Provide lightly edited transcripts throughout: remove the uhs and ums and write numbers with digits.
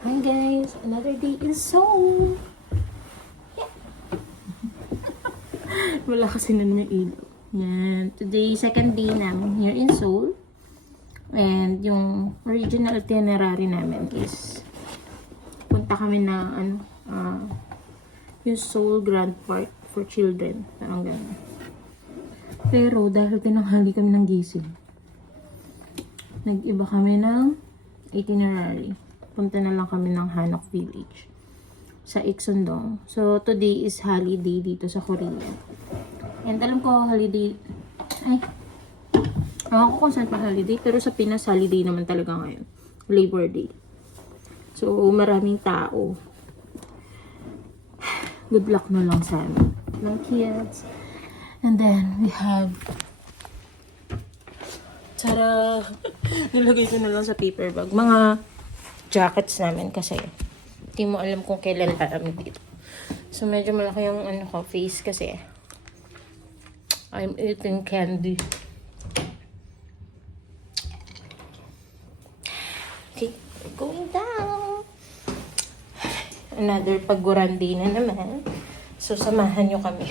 Hi guys, another day in Seoul. Yeah. Wala kasi na may ilaw. Yan. Today, second day namin here in Seoul. And yung original itinerary namin is punta kami na yung Seoul Grand Park for Children. Parang ganun. Pero dahil tinanghali kami ng gising, nag-iba kami ng itinerary. Punta na lang kami ng Hanok Village sa Iksundong. So, today is holiday dito sa Korea. And alam ko, holiday... Ewan ko kung saan pa holiday, pero sa Pinas, holiday naman talaga ngayon. Labor Day. So, maraming tao. Good luck na lang sa amin. Ng kids. And then, we have... Tara! Nilagay ko na lang sa paper bag. Mga jackets namin kasi hindi mo alam kung kailan kami dito. So, medyo malaki yung face kasi I'm eating candy. Okay, we're going down. Another pagurandi na naman. So, samahan nyo kami.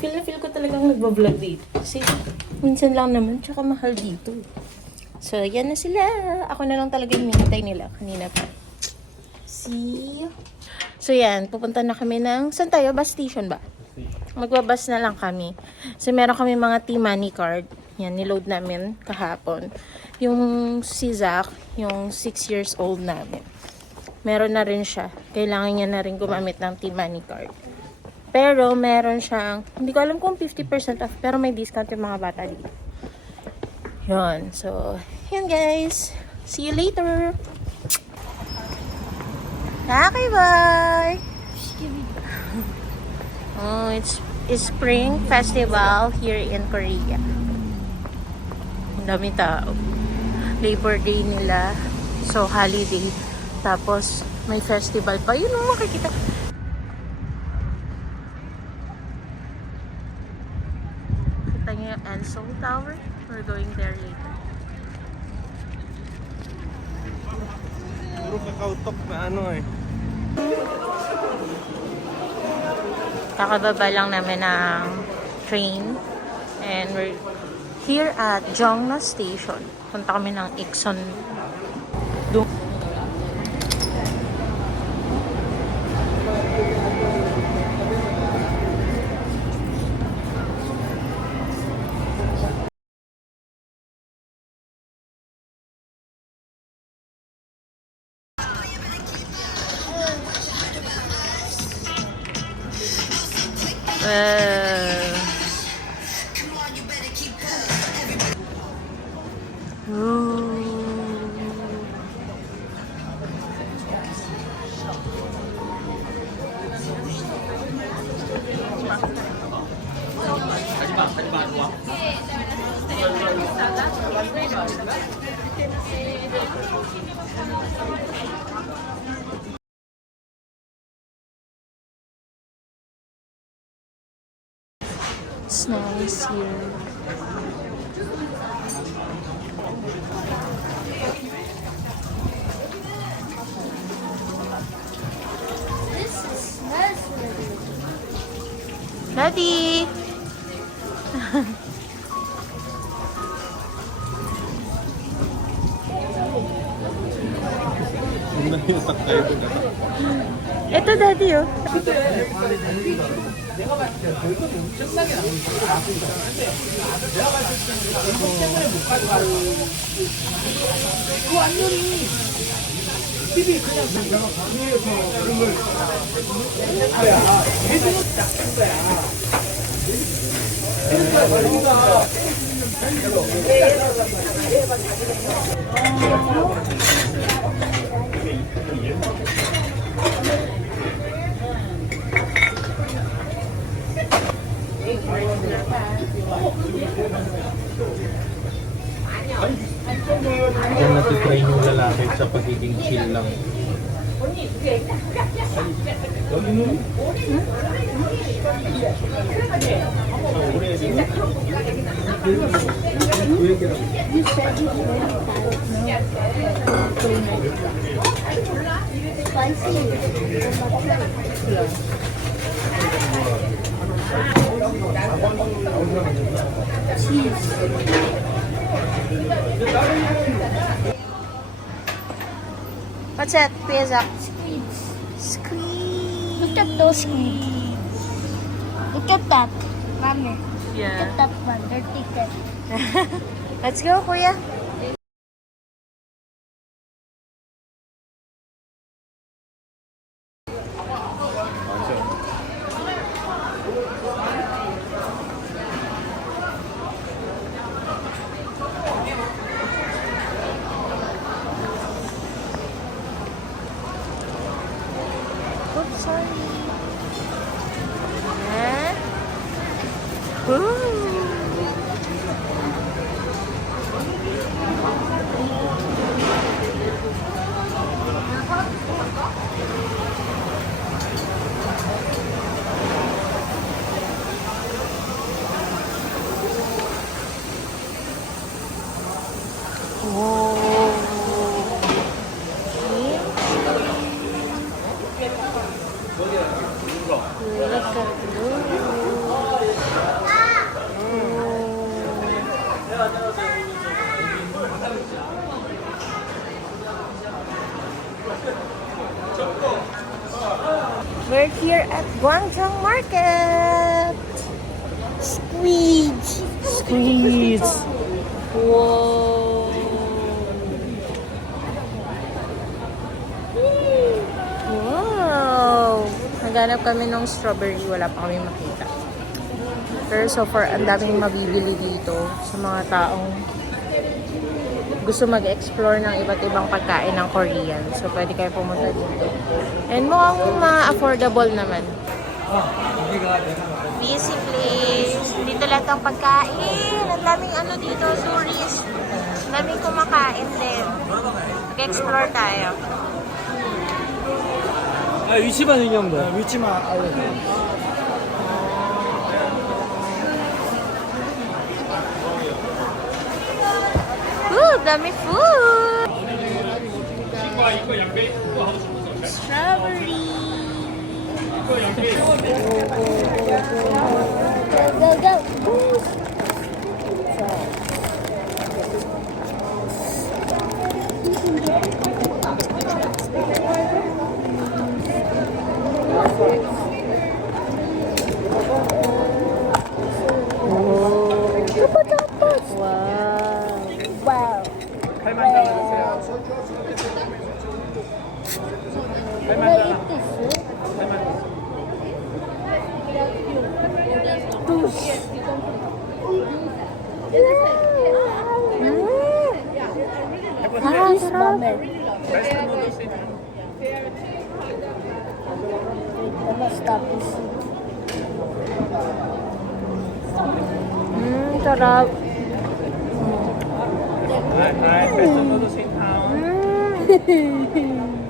Feel na feel ko talagang nagbablog dito. Kasi, minsan lang naman, tsaka mahal dito. So, yan na sila. Ako na lang talaga yung minatay nila kanina pa. See? So, yan. Pupunta na kami ng... Saan tayo? Bus station ba? Magbabas na lang kami. So, meron kami mga T-Money card. Yan, niload namin kahapon. Yung si Zach, yung 6 years old namin. Meron na rin siya. Kailangan niya na rin gumamit ng T-Money card. Pero, meron siyang... Hindi ko alam kung 50% off. Pero may discount yung mga bata dito. Yun. So, yun guys. See you later. Okay, bye. Oh, it's Spring Festival here in Korea. Ang dami tao. Labor Day nila. So, holiday. Tapos, may festival pa. Yun ang makikita. Kita niyo yung Seoul Tower. We're going there later. Puro kakautok na Kakababa lang namin ng train. And we're here at Jongno Station. Punta kami ng Iksundong. It's nice here. Daddy! Ito, Daddy, oh. Diyan natitrain yung lalaki sa pagiging chill lang. You said you were tired, no? What's that, Kuya Zach? Squids. Squeeze. Look at those squids. Look at that. Mommy. Look Yeah. at that one. Their ticket. Let's go, Kuya. Oops, sorry. Huh? Ooh. We're here at Guangzhou Market. Squeeze. Squeeze. Whoa. Wow. Naghanap kami ng strawberry. Wala pa kami makita. Pero so far, ang daming mabibili dito sa mga taong gusto mag-explore ng iba't ibang pagkain ng Korean. So, pwede kayo pumunta dito. And mukhang ma-affordable naman. Busy place. Dito lahat ng pagkain. Ang daming ano dito, tourist. Ang daming kumakain din. Mag-explore tayo. 아, 위치만 얘기하면 돼. 위치만 알려. Ooh, dami food! Strawberry! Go, go, go. Wow! Wow. Wow. Can I eat this? Ramen. I must stop this. Sarap. I best noodles in town.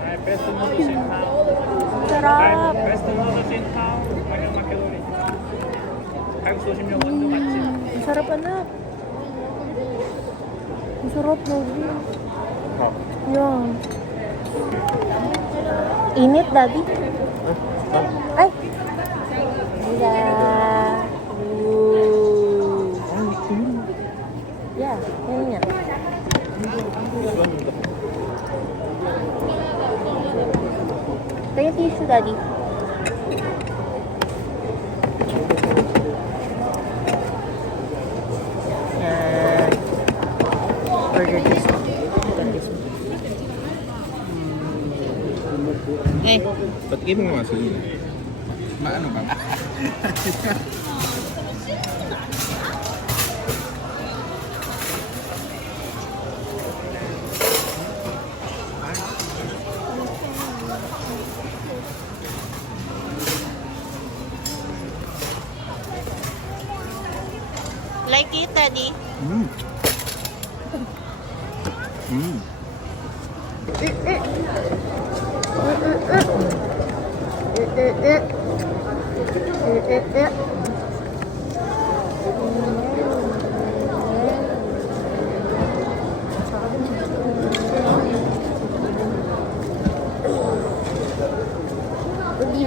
I best noodles in town. Sarap. best noodles in town. Kaya makelori. 한국 소심령 원두 맛집. Ang sarap, anak. Ang sarap, Daddy. Yeah. Init, Daddy. Ay! Yeah. Ooh. Yeah, yun nga. Kaya tissue, Daddy. Yan. Order this one. Order this one. Eh, Ba't mo nga sige? Maano ba? like it, Daddy? Mm. Mm.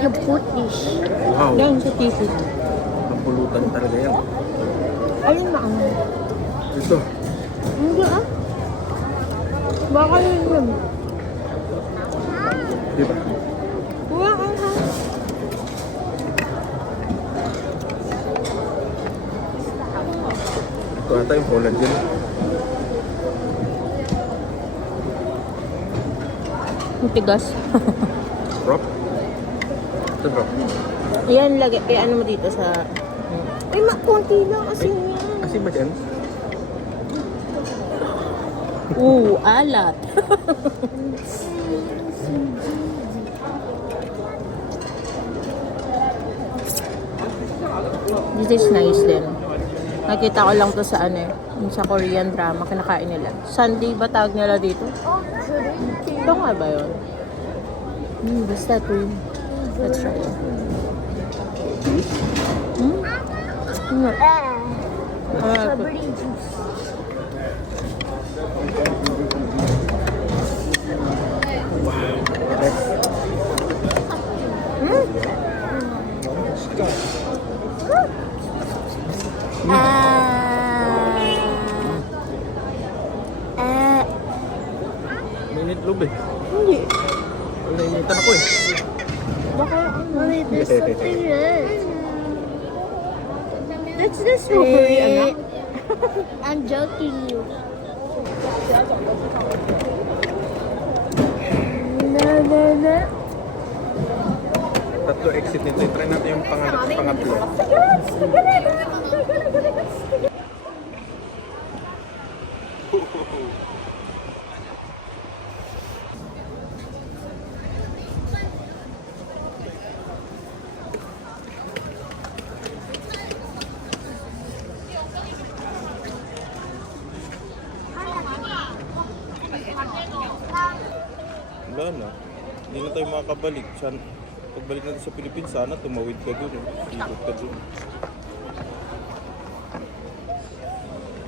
Kaputish. Wow, Yan sa tissue. napulutan talaga yan. Ayun na ang. Ito, Hindi ah. Baka yun yun. di ba? Kuya, ang ha. Ito ata yung Poland yun. Ang tigas. Drop. Ito drop. Yan, lagay. Ano mo dito sa... Ay, konti lang kasi yan. Kasi ba dyan? Alat. This is nice din. Nakita ko lang to sa ano eh, yung sa Korean drama, kinakain nila. Sunday ba tawag nila dito? Ito nga ba yun? Basta ito yun. Let's try it. Strawberry juice. Minute loob eh. Hindi. Nainitan ako eh. Baka Mommy, there's something red. that's the strawberry, anak. I'm joking you. Na. Tatlo exit nito. Try natin yung pangatlo. Wala na. Hindi na tayo makakabalik. Pagbalik natin sa Pilipinas, sana tumawid ka dun. Ikot ka dun.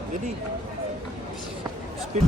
Jadi, speed.